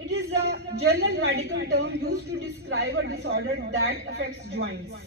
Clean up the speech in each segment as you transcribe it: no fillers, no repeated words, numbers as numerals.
it is a general medical term used to describe a disorder that affects joints۔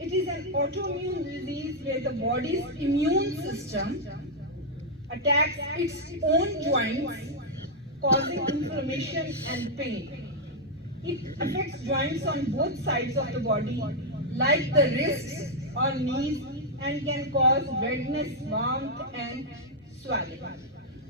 it is an autoimmune disease where the body's immune system attacks its own joints causing inflammation and pain۔ It affects joints on both sides of the body, like the wrists or knees, and can cause redness, warmth, and swelling۔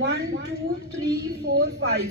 1 2 3 4 5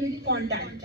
in contact۔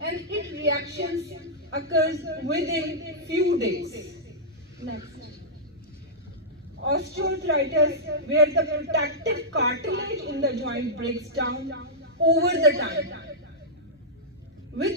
and it reactions occurs within few days۔ Next, osteoarthritis where the protective cartilage in the joint breaks down over the time۔ with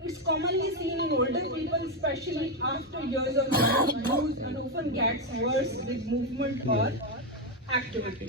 It's commonly seen in older people, especially after years of use, and often gets worse with movement or activity۔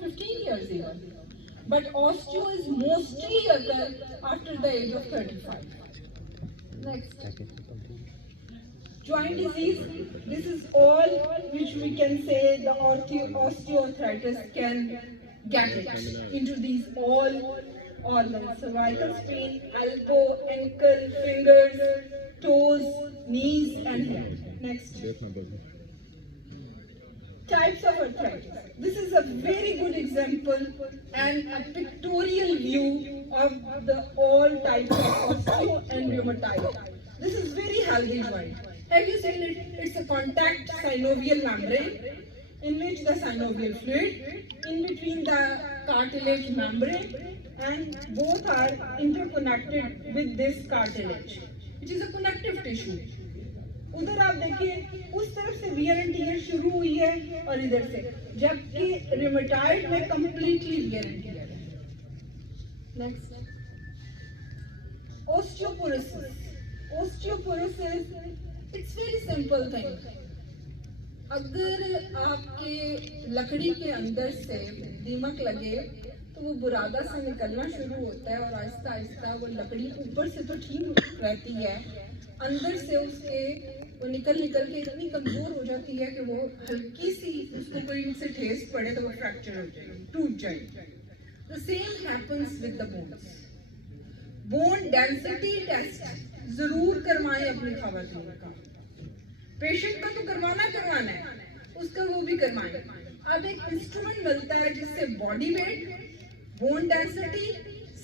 15 years even, but osteo is mostly occur after the age of 35۔ Next, Joint disease, this is all which we can say the osteoarthritis can get it into these all organs: cervical spine, elbow, ankle, fingers, toes, knees, and head. Next. Types of arthritis. This is a very good example and a pictorial view of the all types of osteo and rheumatoid. This is very healthy joint. Have you seen it? It's a contact synovial membrane in which the synovial fluid in between the cartilage membrane, and both are interconnected with this cartilage, which is a connective tissue. उधर आप देखिए उस तरफ से wear and tear शुरू हुई है और इधर से, जबकि रिमेटॉइड में कंप्लीटली वियर एंड टियर है. Next, osteoporosis. Osteoporosis it's very simple thing. अगर आपके लकड़ी के अंदर से दीमक लगे तो वो बुरादा से निकलना शुरू होता है और आहिस्ता आहिस्ता वो लकड़ी ऊपर से तो ठीक रहती है, अंदर से उसके वो निकल के इतनी कमजोर हो जाती है कि वो हल्की सी उसको कोई से ठेस पड़े तो वो फ्रैक्चर हो जाए, टूट जाए. The same happens with the bones. Bone density test जरूर करवाएं अपनी खवातीन का. पेशेंट का तो करवाना है, उसका वो भी करवाएं. अब एक इंस्ट्रूमेंट मिलता है जिससे body weight, bone density,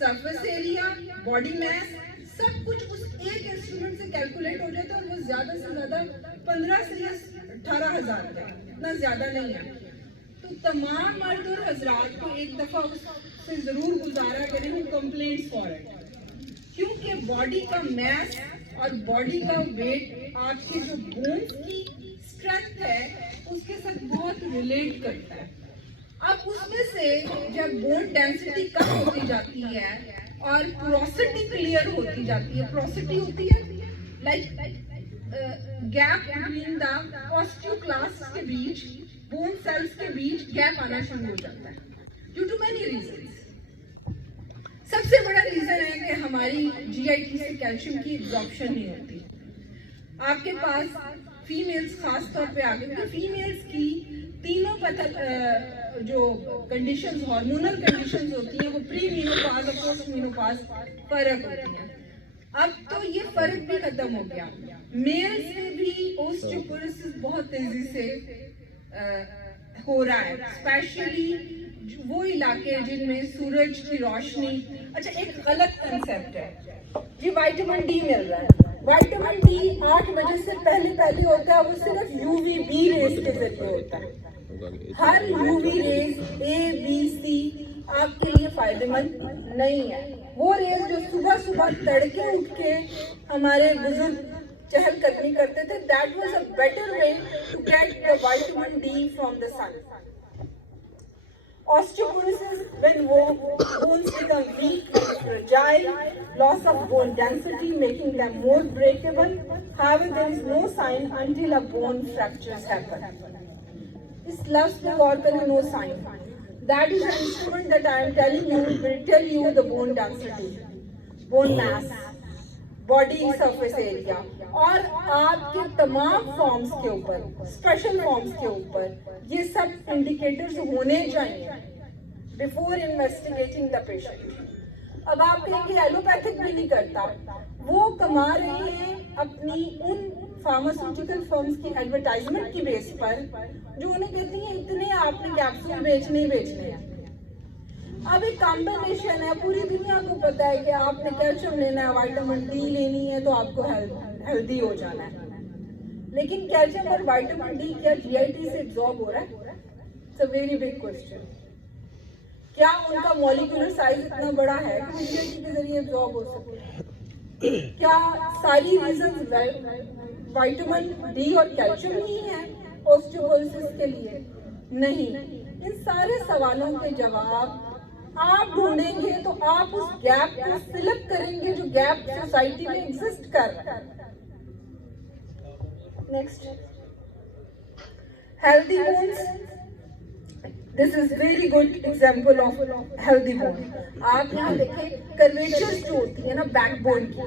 surface area, body mass सब कुछ उस एक इंस्ट्रूमेंट से कैलकुलेट हो जाता है और वो ज्यादा से ज्यादा 15 से 18,000 का, इतना ज्यादा नहीं है. तो तमाम मर्द और हजरात को एक दफा उससे जरूर गुजारा करें कंप्लेंट्स फॉर इट, क्योंकि बॉडी का मैस और बॉडी का वेट आपके जो बोन्स की स्ट्रेंथ है उसके साथ बहुत रिलेट करता है. अब उसमें से जब बोन डेंसिटी कम होती जाती है और पोरोसिटी क्लियर होती जाती है, पोरोसिटी होती है like gap between the osteoclast के बीच, बोन सेल्स के बीच गैप आना शुरू हो जाता है ड्यू टू मेनी रीजंस. सबसे बड़ा रीजन है कि हमारी जीआईटी से कैल्शियम की एब्जॉर्प्शन नहीं होती. आपके पास फीमेल्स खास तौर पे आ गए, फीमेल्स की तीनों जो कंडीशंस, हार्मोनल कंडीशंस होती हैं, वो प्री मीनोपॉज और पोस्ट मीनोपॉज फर्क होती हैं. अब तो ये फर्क भी खत्म हो गया. मेल्स में भी ओस्टियोपोरोसिस बहुत तेजी से हो रहा है, स्पेशली वो इलाके जिनमें सूरज की रोशनी. अच्छा, एक गलत कंसेप्ट है जी, विटामिन डी मिल रहा है. विटामिन डी 8 बजे से पहले होता है, वो सिर्फ यूवीबी रेस के जरिए होता है. हर UV rays A B C आपके लिए फायदेमंद नहीं है. वो रेज जो सुबह तड़के उठ के हमारे बुजुर्ग चहलकदमी करते थे, that was a better way to get the vitamin D from the sun. Osteoporosis, when bones become weak and fragile, loss of bone density, making them more breakable. However, there is no sign until a bone fractures happen. This last organ no sign. That is the instrument that I am telling you will tell you the bone density, bone mass, body surface area, और आपके तमाम forms के ऊपर, special forms के ऊपर ये सब indicators होने चाहिए बिफोर इन्वेस्टिगेटिंग द पेशेंट. अब आप कहेंगे एलोपैथिक भी नहीं करता, वो कमा रहे हैं अपनी उन फार्मास्यूटिकल फर्म्स की एडवर्टाइजमेंट की बेस पर जो उन्हें कहती हैं इतने आपने कैप्सूल बेचने ही बेचने हैं. अब एक कॉम्बिनेशन है, पूरी दुनिया को पता है कि आपने कैल्शियम लेना है, विटामिन डी लेनी है तो आपको हेल्दी हो जाना है. लेकिन कैल्शियम और विटामिन डी क्या जीआईटी से एब्जॉर्ब हो रहा है? It's a very big question. क्या उनका मॉलिक्यूलर साइज इतना बड़ा है कि जीआईटी के जरिए एब्जॉर्ब हो सके? क्या सारी रीजन विटामिन डी और कैल्शियम ही है ऑस्टियोपोरोसिस के लिए? नहीं. इन सारे सवालों के जवाब आप ढूंढेंगे तो आप उस गैप को फिलअप करेंगे जो गैप सोसाइटी में एग्जिस्ट कर रहा है. Next, healthy bones. This is very good example of healthy bone. आप यहाँ देखें कर्वेचर्स जो होती है ना बैकबोन की,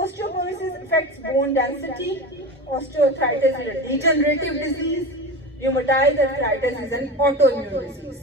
osteoporosis affects bone density. Osteoarthritis is a degenerative disease. Rheumatoid arthritis is an autoimmune disease.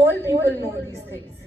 all people know these things.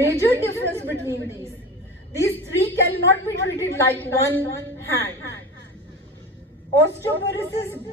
major difference between these? These three cannot be treated like one hand. Osteoporosis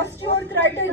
Osteoarthritis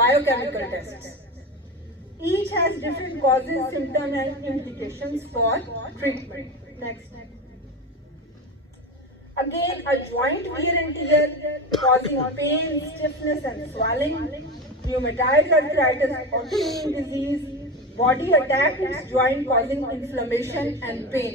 biochemical tests. Each has different causes, symptoms and implications for treatment. Next. Again, a joint wear and tear causing pain, stiffness and swelling. Rheumatoid arthritis, autoimmune disease. Body attack its joint causing inflammation and pain.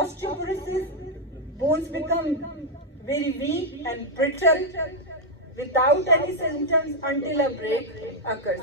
Osteoporosis, bones become very weak and brittle without any symptoms until a break occurs.